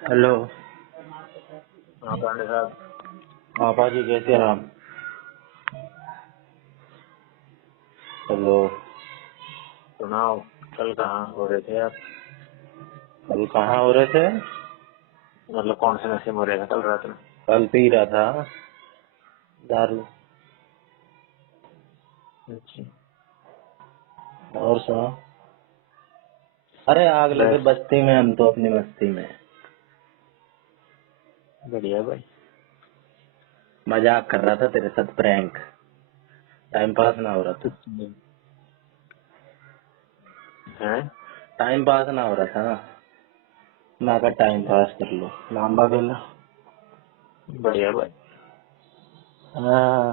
Hello. हाँ पांडे साहब। हाँ पाजी, कैसे हैं आप? हेलो। सुनाओ, कल कहाँ हो रहे थे आप? कल कहाँ हो रहे थे? मतलब कौन से नशे में हो रहे थे कल रात में? कल पी रहा था दारू। अच्छा। और सुना? अरे आग लगे बस बस्ती में, हम तो अपनी मस्ती में। बढ़िया भाई। मजाक कर रहा था तेरे साथ, प्रैंक। टाइम पास ना हो रहा था। हैं? टाइम पास ना हो रहा था ना, मैं का टाइम पास कर लो। लांबा बेला। बढ़िया भाई। हाँ।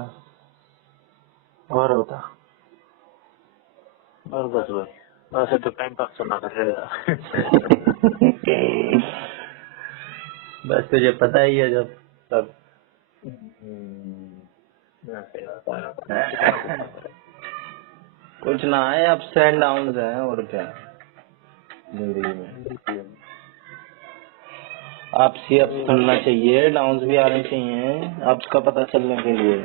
और बता। और बस भाई, वैसे तो टाइम पास करना कर रहेगा। बस तुझे पता ही है जब सब। ऐसे होता है, कितना कुछ होता है। कुछ ना है, अप्स एंड डाउन है और क्या जिंदगी में। अप्स ही अप्स करना चाहिए, डाउन भी आने चाहिए अप्स का पता चलने के लिए।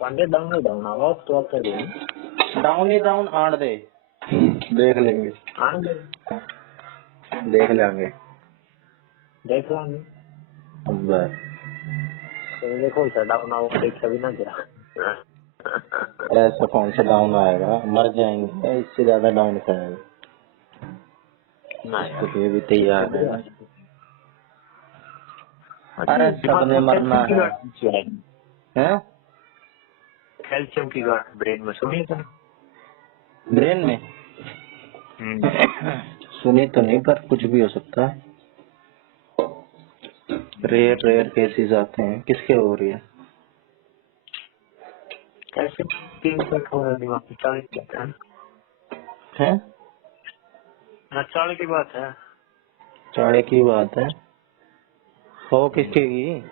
पांडे डाउन ही डाउन आवा तो आप कर डाउन ही डाउन आड़ दे, देख लेंगे। आएंगे, देख लेंगे। देख लेंगे। बस तो देखो इसे डाउन आओ, देख भी ना क्या। ऐसा कौन सा डाउन आएगा, मर जाएंगे, इससे ज्यादा डाउन करेंगे। ना इसके यार, लिए भी तैयार है। अच्छा अरे दिमाग सबने में मरना कैल्शियम की है। गांठ हैं? कैल्शियम की गांठ ब्रेन में सुनी है? ब्रेन में? सुनी तो नहीं, पर कुछ भी हो सकता है। रेयर रेयर केसेस आते हैं। किसके हो रही है? कैल्शियम की इम्पैक्ट हो रहा है दिमाग में, 40 की बात है। हैं? ना 40 की बात है। चाड़े की बात है। हो किसकी की?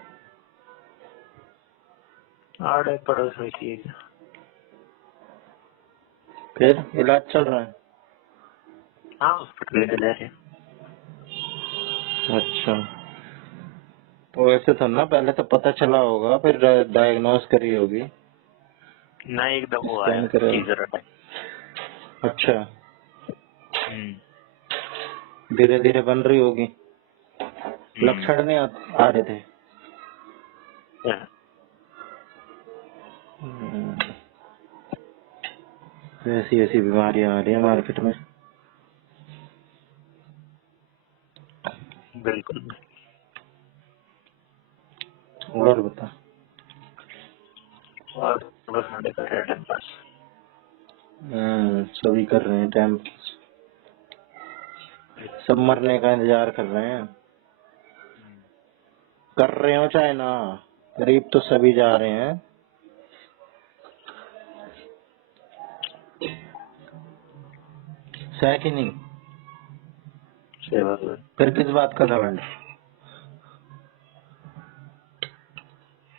आड़े पड़ोस में की है। फिर इलाज चल रहा है? हाँ हॉस्पिटल ले जा रहे हैं। अच्छा, तो वैसे तो ना पहले तो पता चला होगा, फिर डायग्नोस करी होगी, ना एकदम वो आया स्कैन करे। Seizure attack. अच्छा, धीरे धीरे बन रही होगी। लक्षण नहीं आ रहे थे? ऐसी ऐसी बीमारियां आ रही है मार्केट में। बिल्कुल। और बता। और बस मैं कर रहा टाइम पास। सभी कर रहे हैं टाइम। सब मरने का इंतजार कर रहे हैं। कर रहे हो चाहे ना, गरीब तो सभी जा रहे हैं। है कि नहीं? सही बात है। फिर किस बात का घमंड?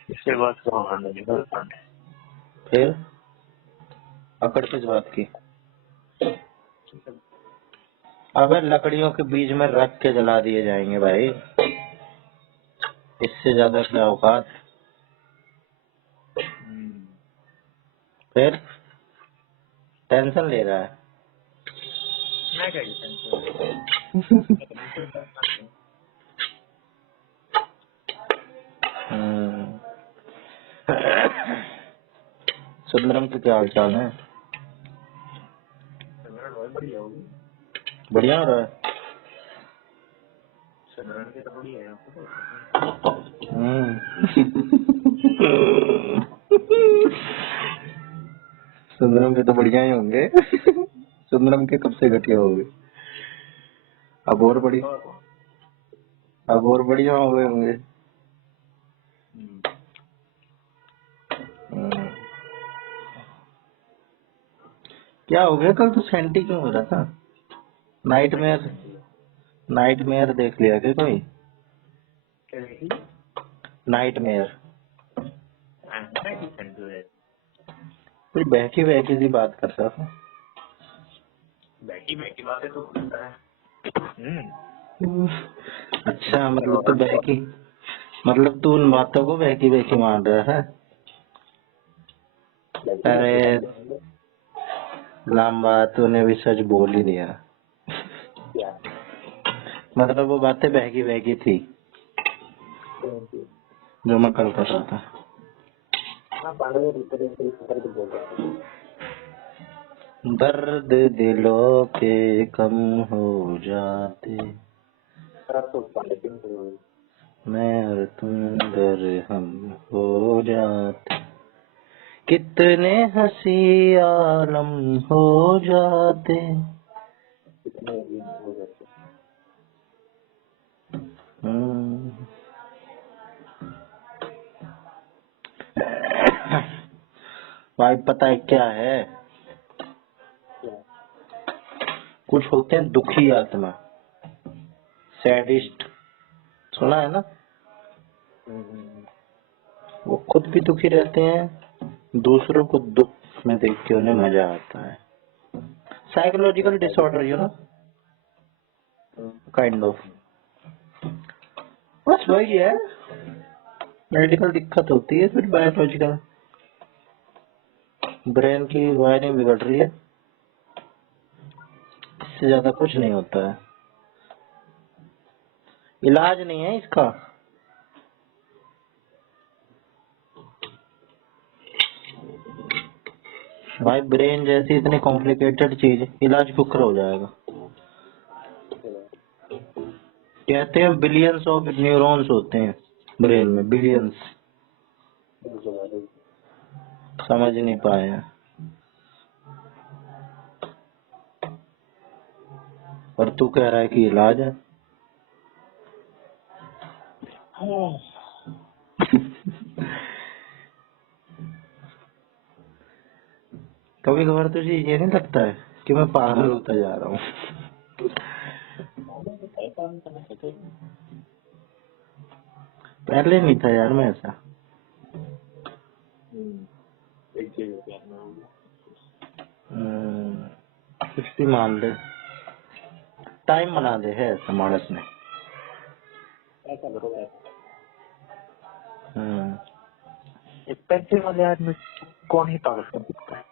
इसके बाद तो हमारा निकल पाते। फिर अकड़ किस बात की? अबे लकड़ियों के बीच में रख के जला दिए जाएंगे भाई, इससे ज्यादा क्या औकात? फिर टेंशन ले रहा है। मैं क्या टेंशन ले रहा हूँ। हम्म। सुंदरम के क्या हाल चाल है? बढ़िया होगी। बढ़िया हो रहा है। सिमरन की तो बढ़िया है आपको तो। सुंदरम के तो बढ़िया ही होंगे। सुंदरम के कब से घटिया हो गए? अब और बढ़िया, अब और बढ़िया हो गए होंगे। क्या हो गया कल? तो सेंटी क्यों हो रहा था? नाइट मेयर, नाइट मेयर देख लिया क्या कोई? नाइट मेयर कोई बहकी बहकी सी बात करता था। बैठी बैठी बातें तो करता है। अच्छा, मतलब तो बहकी, मतलब तू उन बातों को बहकी बहकी मान रहा है। अरे लांबा, तूने भी सच बोल ही दिया। क्या? मतलब वो बातें बहकी बहकी थी जो मैं कल कर रहा था। हाँ, पागल करके बोल रहा हूँ। दर्द दिलों के कम हो जाते, तो पांडे सिंह मैं और तुम अगर हम हो जाते, कितने हंसी आलम हो जाते। कितने दिन हो जाते। हम्म। भाई पता है क्या है, क्या? कुछ होते हैं दुखी आत्मा, सैडिस्ट, सुना है ना। वो खुद भी दुखी रहते हैं, दूसरों को दुख में देख के उन्हें मजा आता है। Psychological disorder, you know, kind of. बस वही है, मेडिकल दिक्कत होती है, फिर बायोलॉजिकल, ब्रेन की वायरिंग बिगड़ रही है, इससे ज्यादा कुछ नहीं होता है। इलाज नहीं है इसका। भाई ब्रेन जैसी इतनी कॉम्प्लिकेटेड चीज, इलाज फुकर हो जाएगा। कहते हैं बिलियंस ऑफ न्यूरॉन्स होते हैं ब्रेन में, बिलियंस। समझ नहीं पाए हैं। और तू कह रहा है कि इलाज है। कभी कभार तुझे ये नहीं लगता है कि मैं पागल होता जा रहा हूँ। पहले नहीं था यार मैं ऐसा। कुछ भी मान ले, टाइम बना दे है ऐसा मानस ने। ऐसा करो हम्म। पैसे वाले आदमी कौन ही पागल कर सकता है।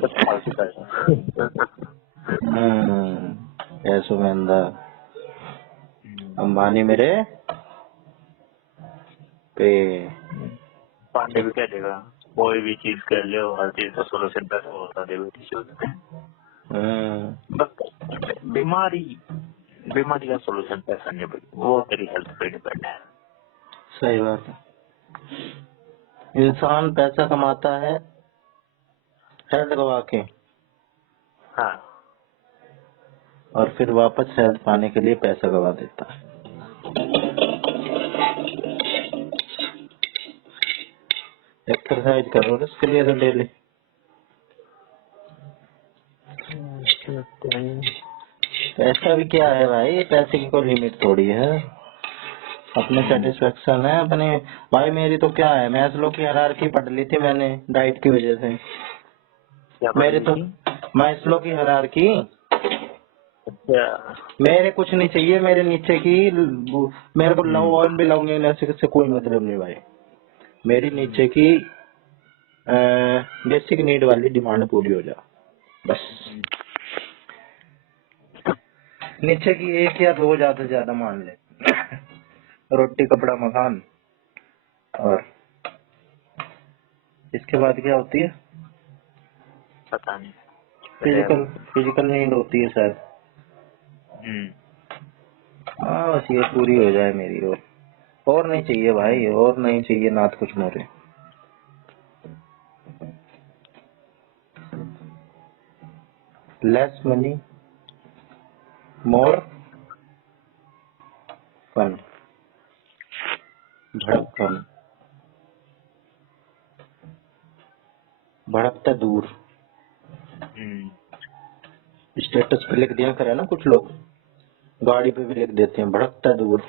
सब फालतू पैसा। ऐसो मंदा अंबानी मेरे पे। पांडे भी कह देगा कोई भी चीज कर लो, हर चीज का सोल्यूशन पैसा होता है। बीमारी बीमारी का सोल्यूशन पैसा नहीं भाई, वो तेरी हेल्थ पे डिपेंड है। सही बात है। इंसान पैसा कमाता है हेल्थ गवा के, हाँ, और फिर वापस हेल्थ पाने के लिए पैसा गवा देता है। एक्सरसाइज करो इसके लिए तो डेली। पैसा भी क्या है भाई, पैसे की कोई लिमिट थोड़ी है। अपने सेटिस्फेक्शन है अपने। भाई मेरी तो क्या है, मैस्लो की हायरार्की पढ़ ली थी मैंने डाइट की वजह से। क्या मेरे तो मैस्लो की हायरार्की, मेरे कुछ नहीं चाहिए, मेरे नीचे की, मेरे को लव और बिलोंगिंग से कोई मतलब नहीं भाई। मेरी नीचे की बेसिक नीड वाली डिमांड पूरी हो जाए बस। नीचे की एक या दो ज्यादा से ज्यादा मान ले, रोटी कपड़ा मकान, और इसके बाद क्या होती है, पता नहीं। फिजिकल फिजिकल नीड होती है शायद। हाँ बस ये पूरी हो जाए मेरी, और नहीं चाहिए भाई, और नहीं चाहिए नाथ कुछ मोरे। लेस मनी मोर फन, भड़कन, भड़कता दूर। स्टेटस पे लिख दिया करे ना कुछ लोग, गाड़ी पे भी लिख देते हैं भड़कता दूर।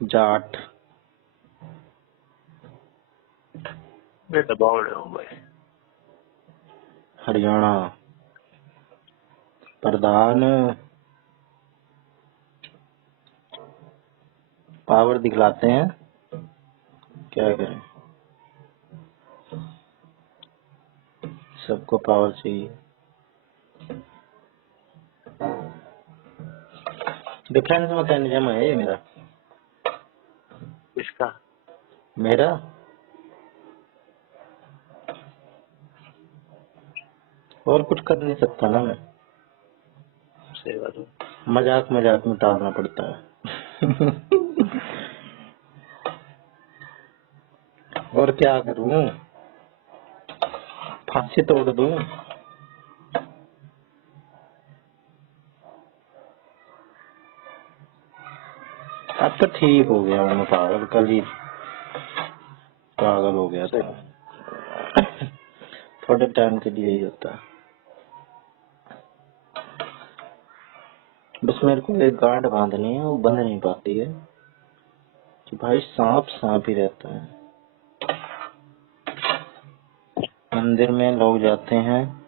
जाट, मैं दबाव रहा हूँ भाई। हरियाणा प्रधान पावर दिखलाते हैं, क्या करें, सबको पावर चाहिए। डिफेंस मैकेनिज्म है ये मेरा किसका? मेरा और कुछ कर नहीं सकता ना मैं, सही बात है। मजाक मजाक में टालना पड़ता है। और क्या करूं, फांसी तोड़ दूं? अब तो ठीक हो गया, मैं पागल कल ही पागल हो गया था। थोड़े टाइम के लिए ही होता है। बस मेरे को एक गांठ बांधनी है, वो बंध नहीं पाती है कि भाई सांप सांप ही रहता है। मंदिर में लोग जाते हैं,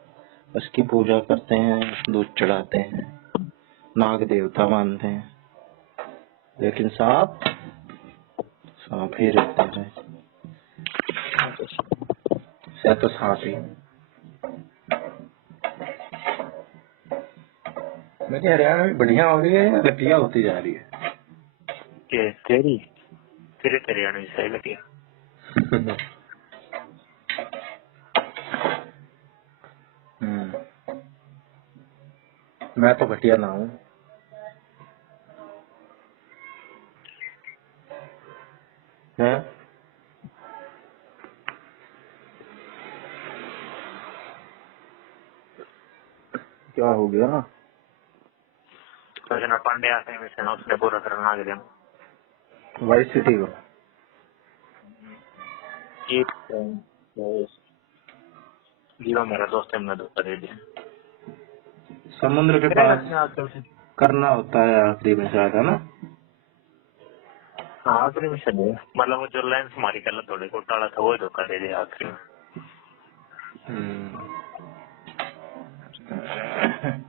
उसकी पूजा करते हैं, दूध चढ़ाते हैं, नाग देवता मानते हैं, लेकिन सांप सांप ही रहते हैं। है तो सांप ही। मेरी हरियाणा में बढ़िया हो रही है या घटिया होती जा रही है? के तेरी तेरे हरियाणा सही लगी। मैं तो घटिया ना हूँ। है क्या हो गया? तो पांडे आते हैं वैसे ना, उसने पूरा करना आगे देना वाइस सिटी को जीवा मेरा दोस्त है, हमने धोखा दे दिया। समुद्र के पास करना होता है आखिरी में शायद, है ना? हाँ आखिरी में चले, मतलब वो जो लेंस हमारी गलत थोड़े घोटाला था वो धोखा दे दिया आखिरी में।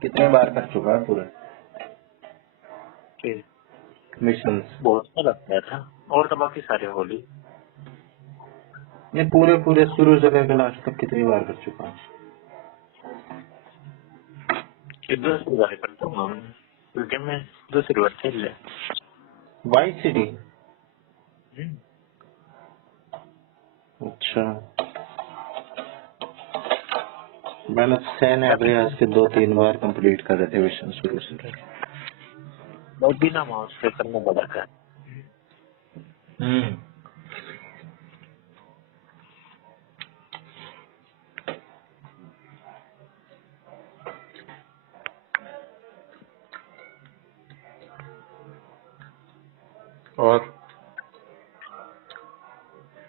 कितने बार कर चुका है पूरा फिर मिशन? बहुत अच्छा लगता था, और तो बाकी सारे होली ये पूरे पूरे शुरू से लेकर लास्ट तक कितनी बार कर चुका है? दूसरी बार करता हूँ मैं, क्योंकि मैं दूसरी बार खेल ले। Vice city? अच्छा, मैंने सैन एंड्रियास के 2-3 बार कंप्लीट कर रहे थे मिशन शुरू से। बहुत बिना माउस से करना पड़ा था।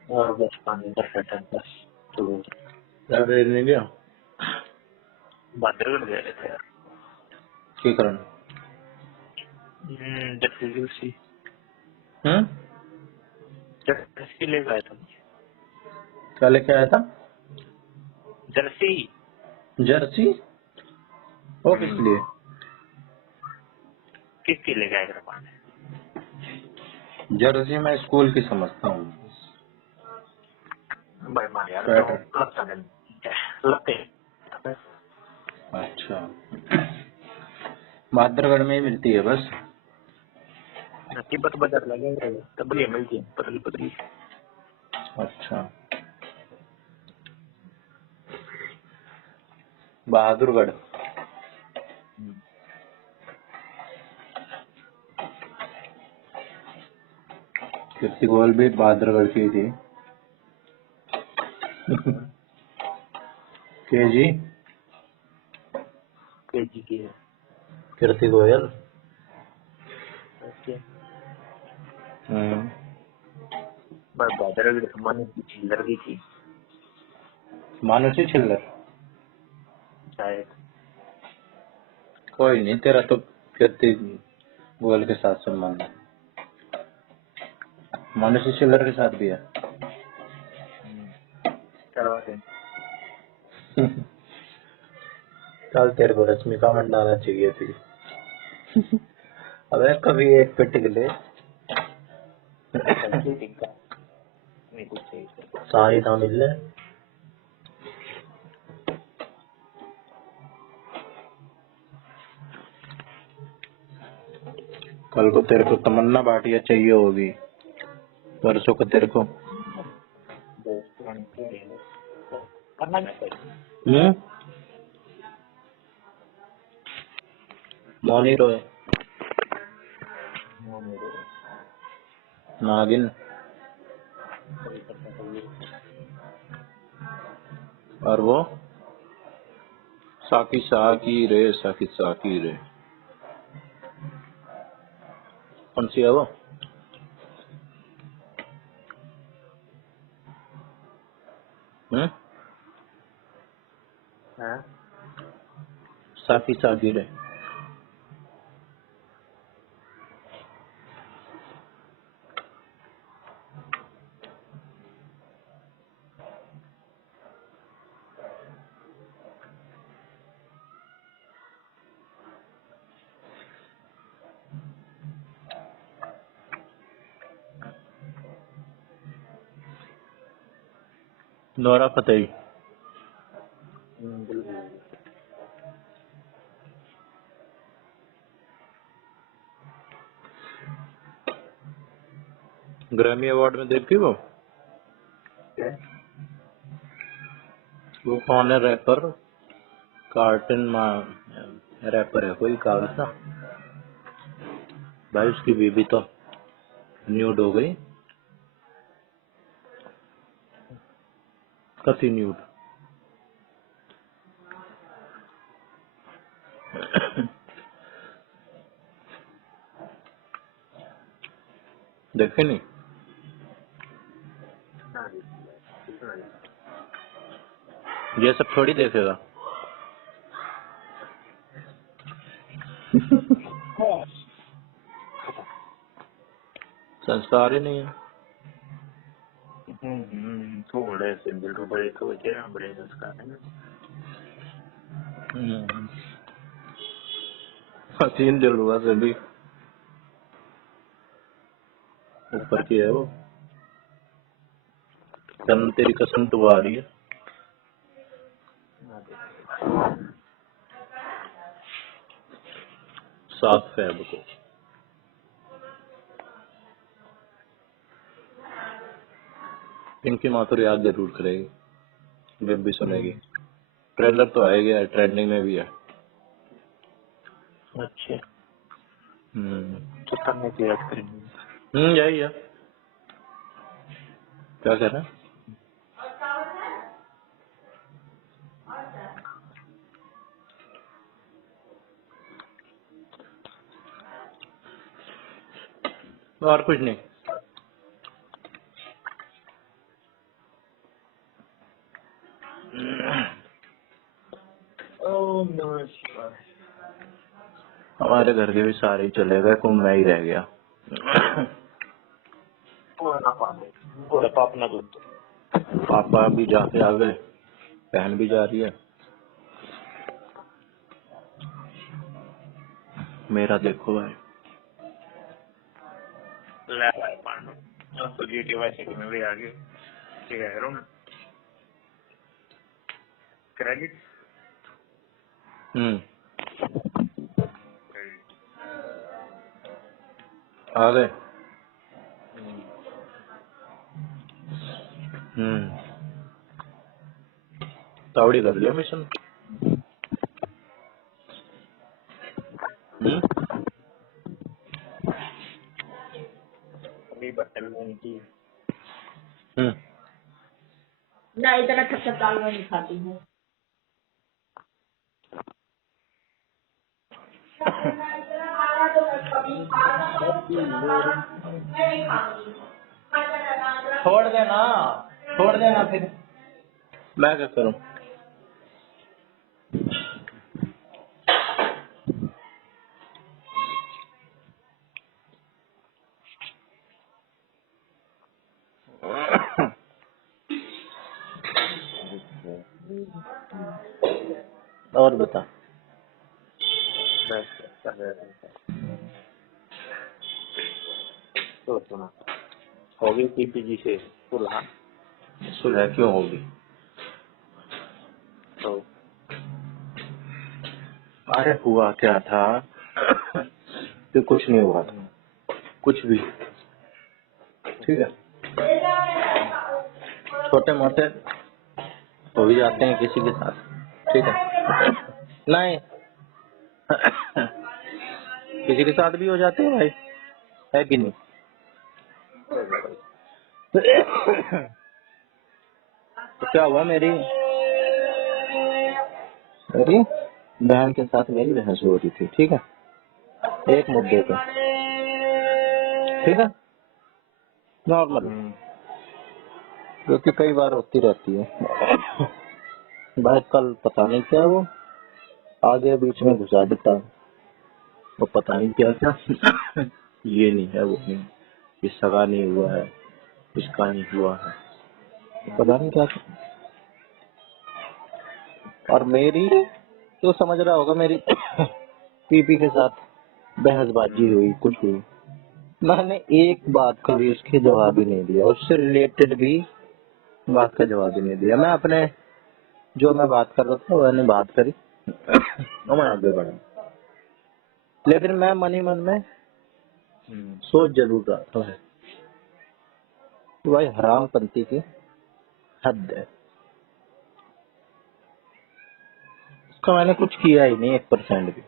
और बस पानी का फैटन बस तो नहीं गया बादरगढ़ गए थे यार। की करण? जर्सी जर्सी ले गए थे। क्या लेके आया था? Jersey Jersey? वो किस लिए? किसके ले गए थे पानी? जर्सी मैं स्कूल की समझता हूँ। भाई मान यार स्वेटर। तो लगते अच्छा, बहादुरगढ़ में ही मिलती है बस। तिब्बत बाजार लगे तबली मिलती है पतली पतली। अच्छा, बहादुरगढ़। कीर्ति गोयल भी बहादुरगढ़ की थी। केजी केजी की है। कीर्ति गोयल। बादरगढ़ माने चिल्लर की थी मानुषी छिल्लर। शायद। कोई नहीं, तेरा तो कीर्ति गोयल के साथ संबंध है, मानुषी छिल्लर के साथ भी है। करवाते कल तेरे को रश्मिका मंडाना चाहिए थी। अबे कभी एक पे टिकले सब्जी टिक्का नहीं कुछ चाहिए। सारी ना मिल। कल को तेरे को तमन्ना भाटिया चाहिए होगी, परसों को तेरे को करना क्या चाहिए? मौनी रोय नागिन और वो साकी साकी रे, साकी साकी रे, कौन सी है वो? हाँ? साकी साकी रे। नोरा फतेही ग्रैमी अवार्ड में देखी वो कौन है रैपर? कार्टन रैपर है कोई काला सा भाई, उसकी बीबी तो न्यूड हो गई, कति न्यूड। देखे नहीं? ये सब थोड़ी देखेगा। संस्कार ही नहीं है। थोड़े से दिल को बड़े तो बड़े संस्कार है ना। हसीन दिलरुबा से भी ऊपर की है वो। जन्म तेरी कसम तो आ रही है। 7 फ़रवरी को पिंकी माथुर याद जरूर करेगी, जब भी सुनेगी। ट्रेलर तो आएगा, ट्रेंडिंग में भी है। अच्छा तो करने की याद करेंगे। यही है। क्या कह रहा है? और कुछ नहीं। ओम नमः शिवाय। हमारे घर के भी सारे ही चले गए, कुम मैं ही रह गया। अपना दूध पापा भी जाके आ गए, बहन भी जा रही है। मेरा देखो भाई, तो जीटी वैसे में भी आ गए। ठीक है रूम क्रेडिट आ गए। तावड़ी कर लिया मिशन। अभी बदतमीजी की ना इतना खट्टा दाल में नहीं खाती हूँ। छोड़ देना फिर मैं क्या करूं? और बता। तो सुना होगी पीपीजी से सुलह सुलह क्यों होगी? तो अरे हुआ क्या था कि कुछ नहीं हुआ था, कुछ भी। ठीक है, छोटे मोटे हो भी जाते हैं किसी के साथ। ठीक है, नहीं किसी के साथ भी हो जाते हैं भाई, है कि नहीं? तो क्या हुआ, मेरी बहन के साथ मेरी बहस हो रही थी। ठीक है, एक मुद्दे पे। ठीक है, नॉर्मल, जो कि कई बार होती रहती है। भाई कल पता नहीं क्या वो आगे बीच में घुसा देता है, वो पता नहीं क्या क्या। ये नहीं है, वो नहीं, ये सगा नहीं हुआ है, इसका नहीं हुआ है, पता नहीं क्या क्या। और मेरी तो समझ रहा होगा, मेरी पीपी के साथ बहसबाजी हुई, कुछ हुई, मैंने एक बात का भी उसके जवाब ही नहीं दिया, उससे रिलेटेड भी बात का जवाब ही नहीं दिया। मैं अपने जो मैं बात कर रहा था मैंने बात करी और मैं आगे बढ़ा, लेकिन मैं मन ही मन में सोच जरूर रहा था कि भाई हरामपंती की हद है। उसका मैंने कुछ किया ही नहीं, 1% भी।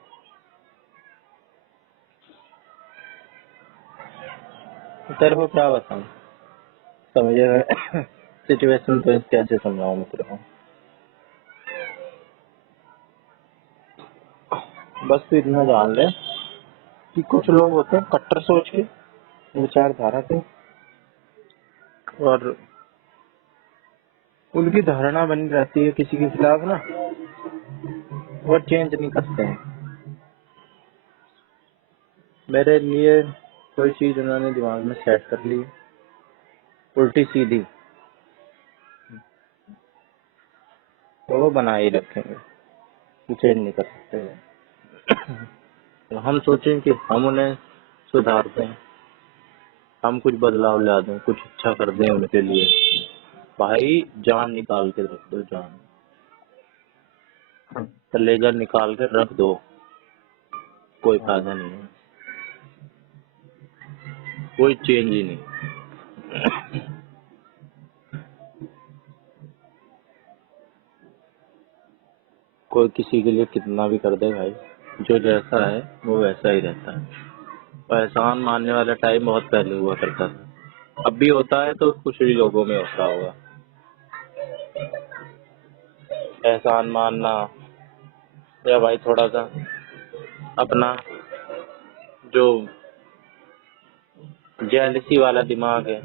तेरे को क्या बताऊं, समझे? सिचुएशन तो कैसे समझाऊं मैं तेरे को? बस तू इतना जान ले कि कुछ लोग होते हैं कट्टर सोच के, विचारधारा के, और उनकी धारणा बनी रहती है किसी के खिलाफ ना, वो चेंज नहीं करते हैं। मेरे लिए कोई चीज उन्होंने दिमाग में सेट कर ली उल्टी सीधी, तो वो बना ही रखेंगे, चेंज नहीं कर सकते हैं। तो हम सोचें कि हम उन्हें सुधार दें, हम कुछ बदलाव ला दें, कुछ अच्छा कर दें उनके लिए। भाई जान निकाल के रख दो, जान कलेजा निकाल के रख दो, कोई फायदा नहीं है, कोई चेंज ही नहीं। कोई किसी के लिए कितना भी कर दे भाई, जो जैसा है वो वैसा ही रहता है। और एहसान मानने वाला टाइम बहुत पहले हुआ करता था, अब भी होता है तो कुछ ही लोगों में होता होगा एहसान मानना, या भाई थोड़ा सा अपना जो जेलसी वाला दिमाग है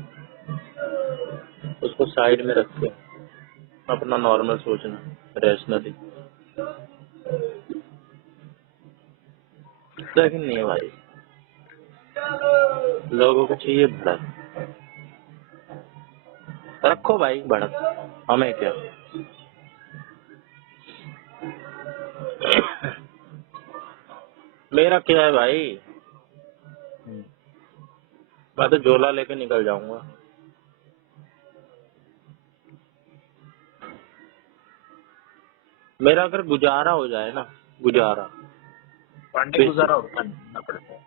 उसको साइड में रख के अपना नॉर्मल सोचना, रैशनली। लेकिन नहीं भाई, लोगों को चाहिए भड़क। रखो भाई भड़क, हमें क्या। मेरा क्या है भाई, मैं तो झोला लेके निकल जाऊंगा। मेरा अगर गुजारा हो जाए ना, गुजारा, पांडे गुजारा होता नहीं पड़ता है।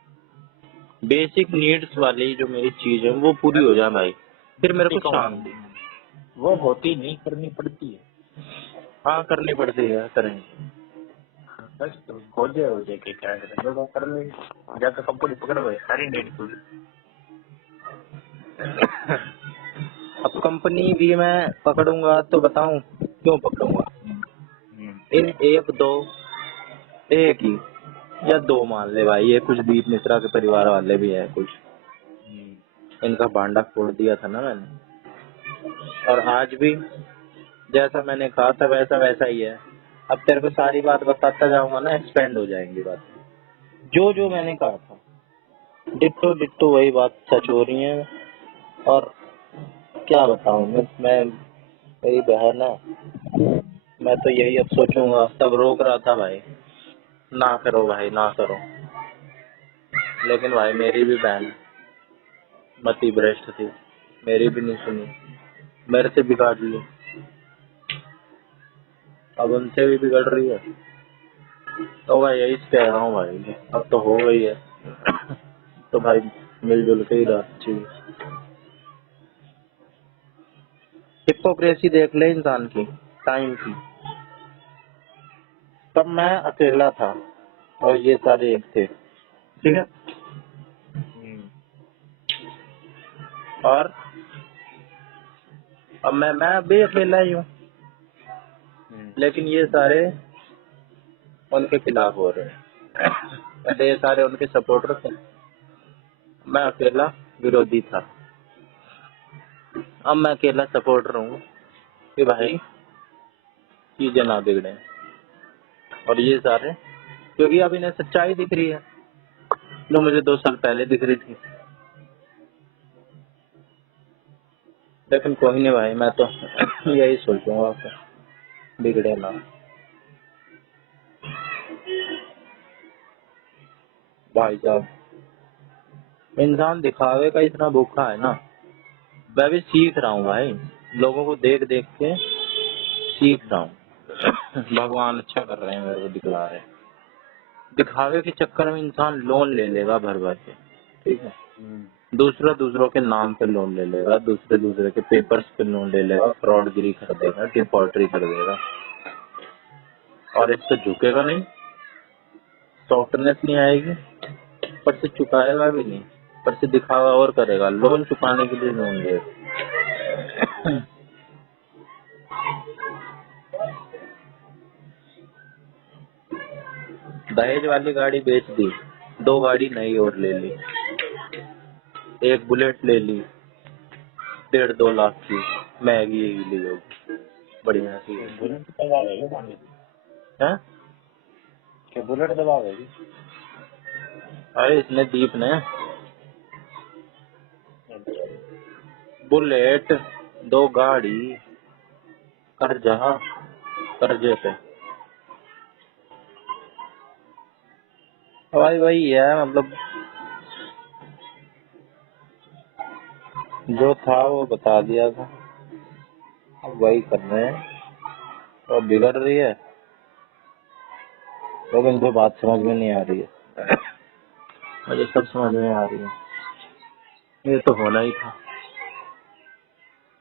बेसिक नीड्स वाली जो मेरी चीज है वो पूरी हो जाए भाई, फिर मेरे को शांति। वो होती नहीं, करनी पड़ती है। हाँ करनी पड़ती है, करेंगे। बस तो खोजे हो जाए कि क्या करें, जो कर ले जाकर कंपनी पकड़ो सारी नेट पूरी। अब कंपनी भी मैं पकड़ूंगा तो बताऊं क्यों पकड़ूंगा। इन एक ही या दो मान ले भाई, ये कुछ दीप मिश्रा के परिवार वाले भी हैं कुछ, इनका भांडा फोड़ दिया था ना मैंने, और आज भी जैसा मैंने कहा था वैसा वैसा ही है। अब तेरे को सारी बात बताता जाऊंगा ना, एक्सपेंड हो जाएंगी बात। जो जो मैंने कहा था डिट्टो डिट्टो वही बात सच हो रही है। और क्या बताऊं मैं मेरी बहन है, मैं तो यही अब सोचूंगा, तब रोक रहा था भाई, ना करो भाई, ना करो। लेकिन भाई मेरी भी बहन मति भ्रष्ट थी, मेरी भी नहीं सुनी, मेरे से बिगाड़ ली, अब उनसे भी बिगड़ रही है। तो भाई यही कह रहा हूँ भाई, अब तो हो गई है तो भाई मिलजुल के ही रहना चाहिए। हिपोक्रेसी देख ले इंसान की, टाइम की। तब मैं अकेला था और ये सारे एक थे, ठीक है। और अब मैं भी अकेला ही हूँ, लेकिन ये सारे उनके खिलाफ हो रहे हैं। पहले ये सारे उनके सपोर्टर थे, मैं अकेला विरोधी था। अब मैं अकेला सपोर्टर हूँ कि भाई चीजें ना बिगड़े। और ये सारे, क्योंकि अब इन्हें सच्चाई दिख रही है जो मुझे 2 साल पहले दिख रही थी। लेकिन कोई नहीं भाई, मैं तो यही सोचूंगा कि बिगड़े ना। भाई साहब, इंसान दिखावे का इतना भूखा है ना। मैं भी सीख रहा हूँ भाई, लोगों को देख देख के सीख रहा हूँ। भगवान अच्छा कर रहे हैं, मेरे को दिखला रहे हैं। दिखावे के चक्कर में इंसान लोन ले लेगा भर भर के, ठीक है। दूसरों के नाम पे लोन ले लेगा, दूसरे के पेपर्स पे लोन ले लेगा, फ्रॉडगिरी कर देगा, डिफॉल्टरी कर देगा, और इस पे झुकेगा नहीं, सॉफ्टनेस नहीं आएगी, पर से चुकाएगा भी नहीं, पर से दिखावा और करेगा, लोन चुकाने के लिए लोन लेगा। दहेज वाली गाड़ी बेच दी, 2 गाड़ी नई और ले ली, एक बुलेट ले ली 1.5-2 लाख की, महंगी ली होगी, बढ़िया सी बुलेट दबावेगी है। क्या बुलेट दबावेगी? अरे इसने दीप ने बुलेट 2 गाड़ी कर्जे पे। भाई वही है, मतलब जो था वो बता दिया था, अब वही कर रहे हैं और बिगड़ रही है। लोग इनको बात समझ में नहीं आ रही है, मुझे सब समझ में आ रही है। ये तो होना ही था,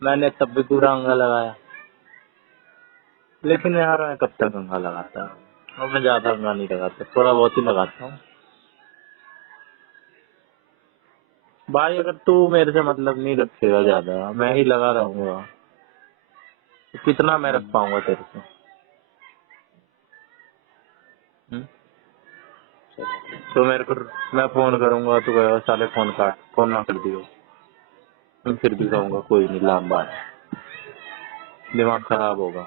मैंने तब भी पूरा अंगा लगाया, लेकिन यार मैं कब तक अंगा लगाता हूँ, और मैं ज्यादा अंगा नहीं लगाता, थोड़ा बहुत ही लगाता हूँ। भाई अगर तू मेरे से मतलब नहीं रखेगा ज्यादा, मैं ही लगा रहूंगा, तो कितना मैं रख पाऊंगा तेरे से? हम्म? तो मेरे को, मैं फोन करूंगा तो कहेगा साले फोन काट, फोन ना कर दियो। मैं फिर भी कहूंगा कोई नहीं, लांबा है, दिमाग खराब होगा।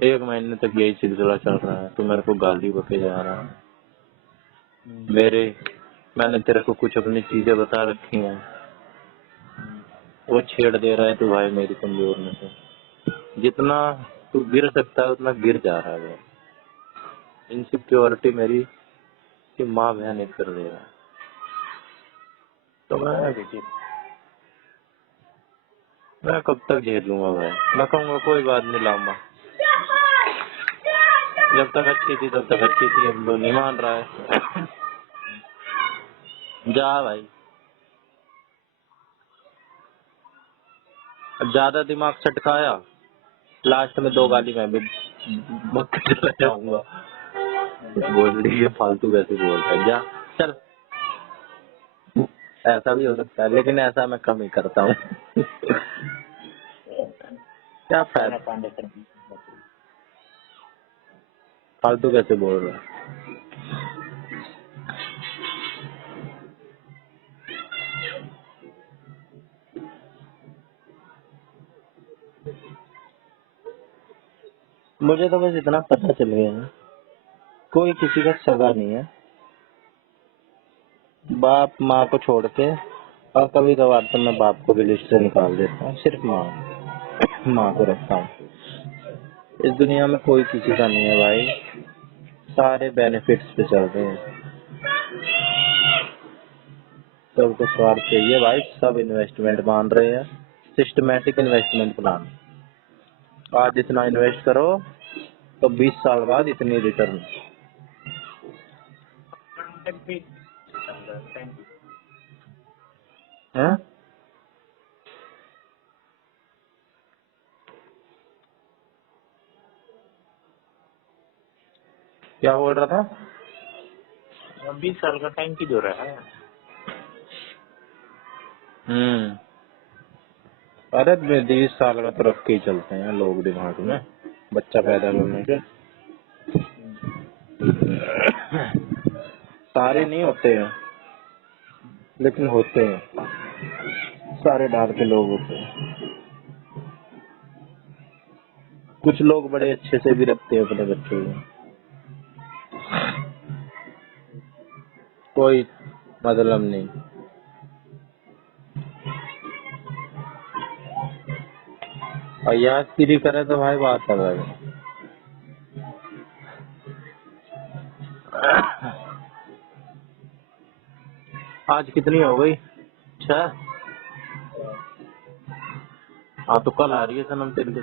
1 महीने तक यही सिलसिला चल रहा है, तो मेरे को गाली बके जा रहा है। मैंने तेरे को कुछ अपनी चीजें बता रखी हैं, वो छेड़ दे रहा है, तो भाई मेरी कमजोर में से जितना तू गिर सकता है उतना गिर जा रहा है। इनसिक्योरिटी मेरी कि माँ बहन एक कर दे रहा है, तो मैं कब तक झेलूंगा भाई? मैं कहूँगा कोई बात नहीं लामा, जब तक अच्छी थी तब तक अच्छी थी, अब तो नहीं मान रहा है। जा भाई, अब ज्यादा दिमाग चटकाया, लास्ट में 2 गाली मैं भी बक चला जाऊंगा। बोल रही है फालतू कैसे बोलता है, जा चल। ऐसा भी हो सकता है, लेकिन ऐसा मैं कम ही करता हूँ। क्या फायदा, फालतू कैसे बोल रहा है। मुझे तो बस इतना पता चल गया है, कोई किसी का सगा नहीं है, बाप माँ को छोड़ के, और कभी कभार तो मैं बाप को भी लिस्ट से निकाल देता हूँ, सिर्फ माँ को रखता हूँ। इस दुनिया में कोई किसी का नहीं है भाई, सारे बेनिफिट्स पे चल रहे हैं। सबको स्वार्थ चाहिए भाई, सब इन्वेस्टमेंट मान रहे हैं, सिस्टमेटिक इन्वेस्टमेंट प्लान। आज इतना इन्वेस्ट करो तो 20 साल बाद इतनी रिटर्न। है क्या बोल रहा था? 20 साल का टाइम की जो रहा है। अरे 20 साल का तो रख के ही चलते हैं लोग दिमाग में, बच्चा पैदा करने के। सारे नहीं होते हैं लेकिन होते हैं, सारे डाल के लोग होते हैं। कुछ लोग बड़े अच्छे से भी रखते हैं अपने बच्चों को, कोई मतलब नहीं। और यादगिरी करे तो भाई बात अलग है। आज कितनी हो गई? 6। हाँ तो कल आ रही है सनम तेरे के।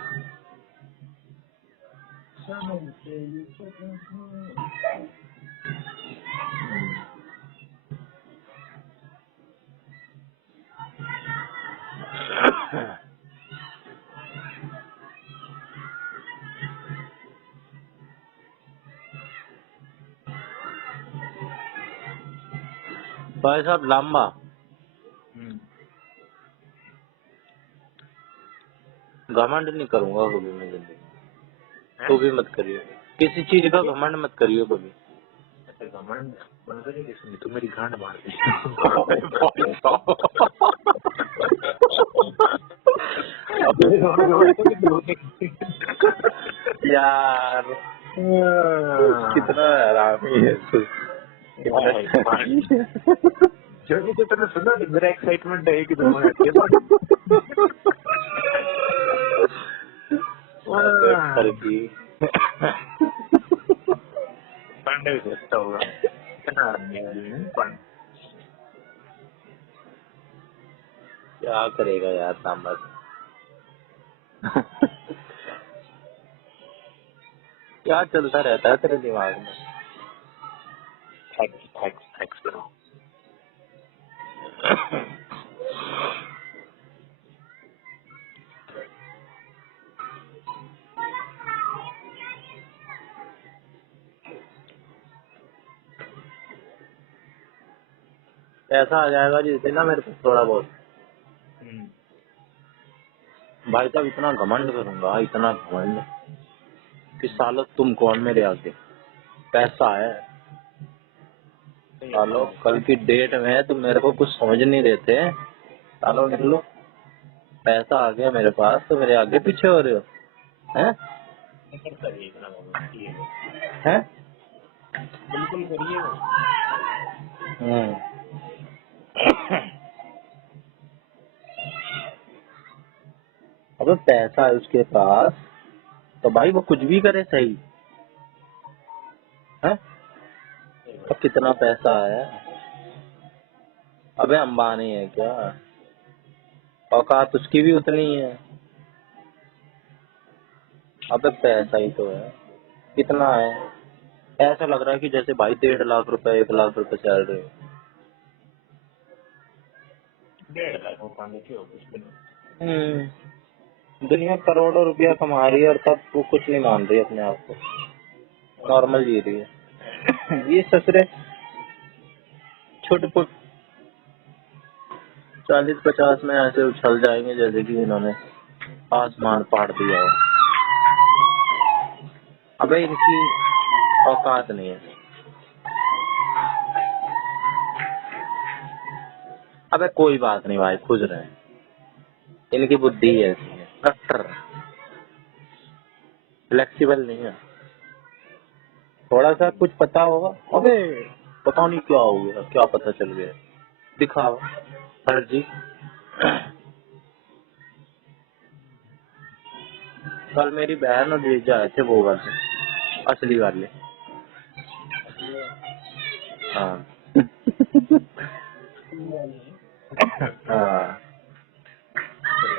भाई साहब लंबा घमंड नहीं करूंगा कभी मैं जिंदगी में, तो भी मत करियो किसी चीज का घमंड मत करियो कभी। घमंड बंद करेगी इसमें, तो मेरी गांड मार दी। यार कितना हरामी है तू। जो तो तूने सुना नहीं, मेरा एक्साइटमेंट है कि तुम पांडे भी देखता होगा इतना क्या करेगा यार सांबर। क्या चलता रहता है तेरे दिमाग में? थैक्स करो। ऐसा आ जाएगा जिससे ना मेरे पास थोड़ा बहुत, भाई साहब इतना घमंड करूंगा, इतना घमंड कि सालो तुम कौन मेरे आगे। पैसा है सालो, कल की डेट में है, तुम मेरे को कुछ समझ नहीं देते सालो, निकलो। पैसा आ गया मेरे पास तो मेरे आगे पीछे हो रहे हो हैं? हैं? बिल्कुल करिए। अबे पैसा है उसके पास तो भाई वो कुछ भी करे सही है। तो कितना पैसा है? अबे अंबानी है क्या? औकात उसकी भी उतनी है। अबे पैसा ही तो है। कितना है? ऐसा लग रहा है कि जैसे भाई 1.5 लाख रुपए 1 लाख रुपए सैलरी। 1.5 लाख पाने की होगी। दुनिया करोड़ों रुपया कमा रही है और तब वो कुछ नहीं मान रही अपने आप को, नॉर्मल जी रही है। ये ससुरे छोटे पुट 40-50 में ऐसे उछल जाएंगे जैसे कि इन्होंने आसमान फाड़ दिया हो। अबे इनकी औकात नहीं है। अबे कोई बात नहीं भाई, खुश रहे। इनकी बुद्धि ऐसी है, कट्टर फ्लेक्सिबल नहीं है। थोड़ा सा कुछ पता होगा, अबे पता नहीं क्या हो गया, क्या पता चल गया, दिखाओ फर्जी। कल मेरी बहन और जीजा आए थे वो वाले असली वाले, हाँ हाँ,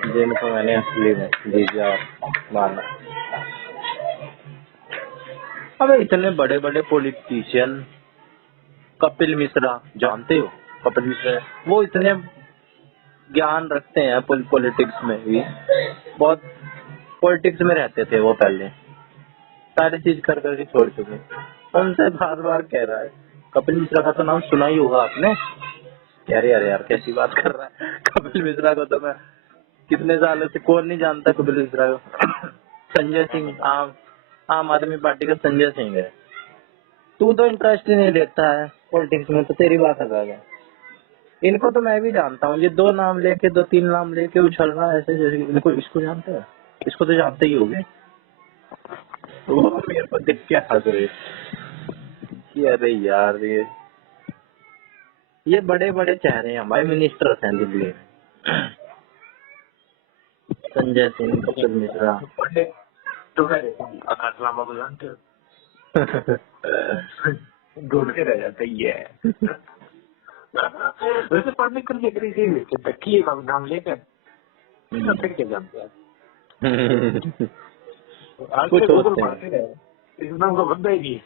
जिनको मैंने असली में जीजा माना। अबे इतने बड़े बड़े पॉलिटिशियन, कपिल मिश्रा जानते हो? कपिल मिश्रा वो इतने ज्ञान रखते हैं पॉलिटिक्स में भी, बहुत पॉलिटिक्स में रहते थे वो पहले, सारी चीज कर करके छोड़ चुके। उनसे बार बार कह रहा है, कपिल मिश्रा का तो नाम सुना ही होगा आपने। यार यार यार कैसी बात कर रहा है, कपिल मिश्रा को तो मैं कितने सालों से, कौन नहीं जानता कपिल मिश्रा को। संजय सिंह, आम आदमी पार्टी का संजय सिंह है। तू तो इंटरेस्ट ही नहीं लेता है पॉलिटिक्स में, तो तेरी बात अलग है। इनको तो मैं भी जानता हूँ, ये दो तीन नाम लेके उछल रहा है ऐसे जैसे इनको, इसको जानते हैं, इसको तो जानते ही होंगे। वो मेरे को देख के हंस रहे कि अरे यार ये बड़े बड़े चेहरे हैं भाई, मिनिस्टर्स हैं दिल्ली में। संजय सिंह, कपिल मिश्रा। तो आकाश लांबा को जानते हो? ढूंढते रह जाते ये वैसे पढ़ने के लिए तकिए का नाम लेकर फिर क्या जानते हैं? कुछ होते हैं, इस नाम का बंदा ही नहीं।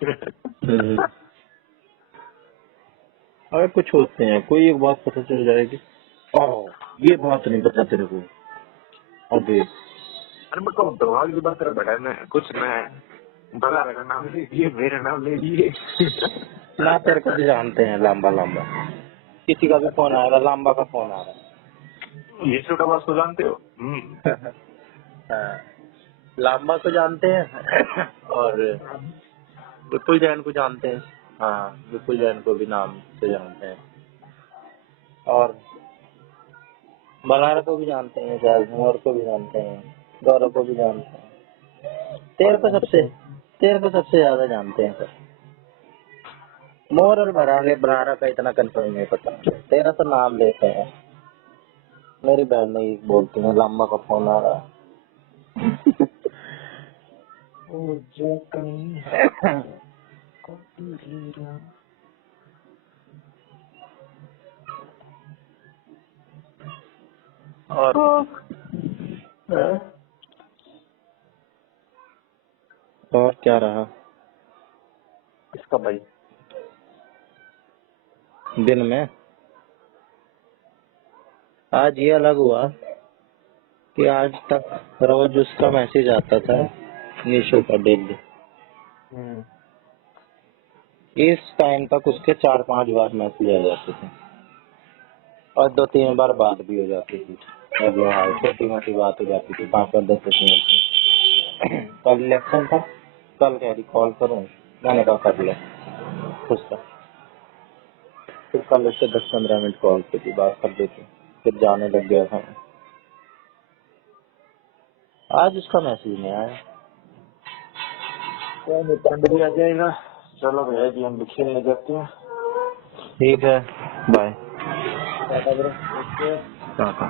अरे कुछ होते हैं, कोई एक बात पता चल जाएगी, ओह ये बात नहीं पता तेरे को, अबे अरे मैं कहूँ दिमाग की बात कर बैठा मैं कुछ मैं बड़ा का नाम ले दिए, मेरा नाम ले दिए। ना तेरे को भी जानते हैं लांबा लांबा, किसी का भी फोन आ रहा है, लांबा का फोन आ रहा है। ये छोटा बात को जानते हो? हाँ, लांबा को जानते हैं और विपुल जैन को जानते हैं। हाँ, विपुल जैन को भी नाम से जानते हैं, और बलारा को भी जानते हैं, जाजमौर को भी जानते हैं, गौरव को भी जानते हैं। तेरे को सबसे ज्यादा जानते हैं सर। मोर और बरारा का इतना कंफर्म नहीं पता, तेरा तो नाम लेते हैं। मेरी बहन नहीं बोलती है लांबा का फोन आ रहा है। और क्या रहा इसका भाई दिन में? आज ये अलग हुआ कि आज तक रोज उसका मैसेज आता था निशु का डेली, इस टाइम तक उसके 4-5 बार मैसेज आ जाते थे और 2-3 बार बात भी हो जाती थी। छोटी मोटी बात हो जाती थी 5-10 मिनट की। कल इलेक्शन था, कल कह रही कॉल करूँ, मैंने कहा कर ले खुश था। फिर कल उससे 10-15 मिनट कॉल पे थी, बात कर देती, फिर जाने लग गया था। आज उसका मैसेज नहीं आया। तो आ जाएगा। चलो भैया जी हम खेलने जाते हैं। ठीक है, बाय। टाटा ब्रो। टाटा।